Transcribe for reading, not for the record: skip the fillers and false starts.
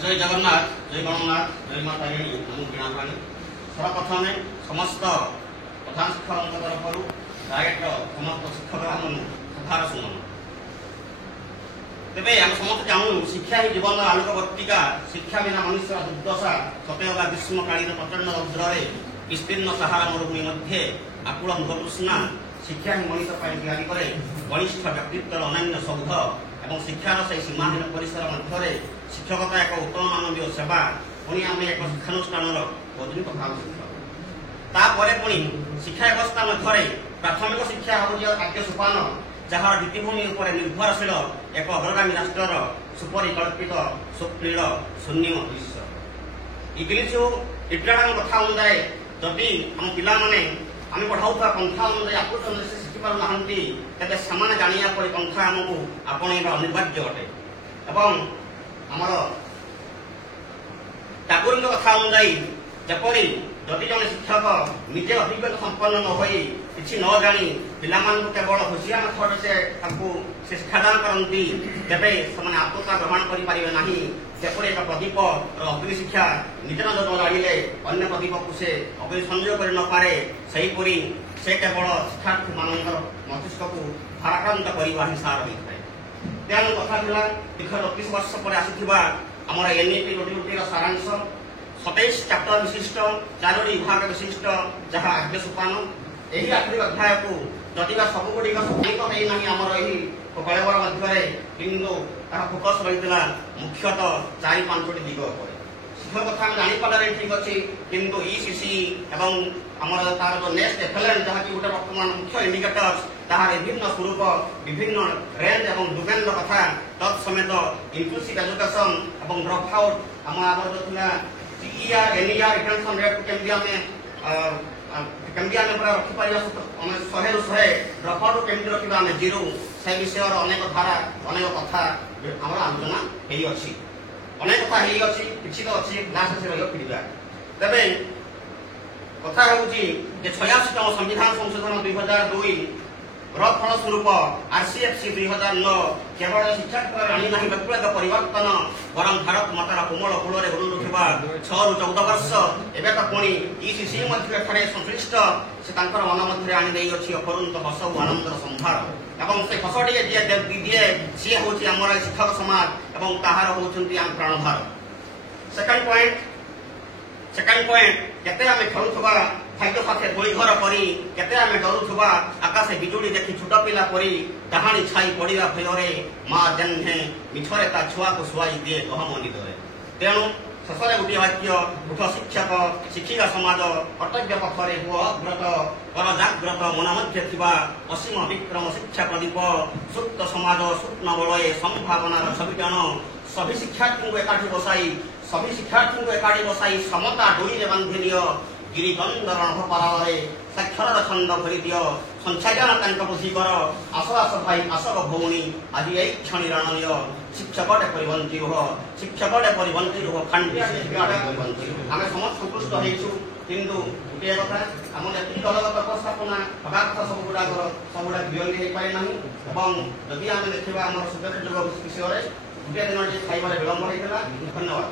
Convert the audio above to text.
जय जगन्नाथ, जय गणनाथ, जय माता रानी, नमो वीणापाणी। सर्वप्रथमे समस्त प्रधान शिक्षक तरफ डायरेक्टर समस्त शिक्षक सभार सुमन। तेरे आम समस्त जानू शिक्षा ही जीवन आलोक बर्तिका। शिक्षा बिना मनुष्य दुर्दशा सतैव ग्रीष्मकालीन प्रचंड रौद्र विस्तीर्ण सहारा मरुभूमि मध्य आकुल मृगतृष्णा। शिक्षा ही मनुष्य तैयारी करे बलिष्ठ व्यक्तित्वर अनन्य सौध और शिक्षार से सीमाहीन परिसर मध्य शिक्षकता एक उत्तम मानवीय सेवा। पुणी आम एक शिक्षानुष्ठान बदली कथा तापर पुणी शिक्षा व्यवस्था मध्य प्राथमिक शिक्षा हूँ आद्य सोपान जार भित्तिभूमि निर्भरशील एक अग्रगामी राष्ट्र सुपरिकल्पित सुप्रीण शून्य भविष्य। इंग्लीश लिटरेचर कथा अनुसार जदि आम पाने आम पढ़ाऊा पंथा अनुसार आकृत शिखि पार ना तेज से जाना पड़े पंथा आमको आपणा अनिवार्य अटे। एवं आमर टागोरी कथा अनुसार जपरी जदि जन शिक्षक निजे अभिज्ञता संपन्न न हो कि न जानी पिला केवल होशियार मेथड से शिक्षादान करती तेरे से आत्मता ग्रहण करें ना। जपरी एक प्रदीप अग्नि शिक्षा निज न जाड़े अन्य प्रदीप को से अग्नि संयोग कर नपे सेहीपरी से केवल शिक्षार्थी मान मस्तिष्क को भाराक्रांत करने सार होता है। तेणु कथा दीर्घ 32 वर्ष पर आसीथिबा आमर एनईपी नोटिफिकेशन सारांश 27 चैप्टर विशिष्ट 4 विभाग विशिष्ट जहाँ आद्य सोपान यही आखिरी अध्याय को जदिवा सबुगुड़िक समित होना आमर यही कलेवर मध्य किंतु फोकस रही मुख्यतः 4-5टी दिग पर शिक्षक कथा जापारे ठीक अच्छे किंतु ईसीसी एवं आमर तार जो नेक्स्ट एफएलएन जहाँ कि गोटे बर्तमान मुख्य इंडिकेटर्स तार विभिन्न स्वरूप विभिन्न रेंज और डोमेन कथा तत्समेत इनक्लूसिव एजुकेशन और ड्रप आउट आम जो टीईआर एनईआर रिटेंशन रेट केमती आम पूरा रखिपर 100 ରୁ 100 ड्रप आउट केमती रखा आम 0 से विषय अनेक धारा अनेक कथा आम आलोचना अनेक कथा किसी तो अच्छी लास्ट से फीडबैक तेरे कथा हूँ 86तम संविधान संशोधन 2002 फलस्वरूप आरसीएफसी 2009 केवल शिक्षा क्षेत्र आनी ना व्यक्तिगत परिवर्तन बरं भारत मातार कोमल कूल बुलुवा 6 ରୁ 14 वर्ष एवं पुणी ईसीसी संश्लिष्ट से मन मध्य आनी अपरंत हस और आनंदर संभार और से हसटी जी दिए सी हूँ आम शिक्षक समाज और ताहार होती आम प्राणभार। सेकेंड पॉइंट केते आम खेलुवा खाद्य साथे गोली घर परी केते आम डरुवा आकाशे बिजुड़ी देखी छोट पिला परी डाहाणी छाई पड़ा भୟରେ माँ जेन्हे मिछरे ता छुआ को शुआई दिए गहम निदरे। तेणु शेषे गोटे वाक्य उठ शिक्षक शिक्षिका समाज कर्तव्य पथरे हुआ अग्रत कर जाग्रत मन मध्य असीम विक्रम शिक्षा प्रदीप सुप्त समाज स्वप्न बलये संभावनार छविटाण सभी शिक्षार्थी को एकाठी बसाई समता डोरी बांधि दियो गिरिगंधर पारे साक्षर छंद भरी दियो संचालन बुद्धि कर आस आस भाई आसक भौणी आज यही क्षण रणनीय शिक्षकटे परिबंधी रुह खांडी आम समस्त संतुष्ट हो किंतु गोटे कथा आम जी दलगत उपस्थापना हवा सब गुड़ा बियंगी हो पाए ना। जदि आम देखा आम सुविधा विषय गोटे दिन खाइबार विलंब होता। धन्यवाद।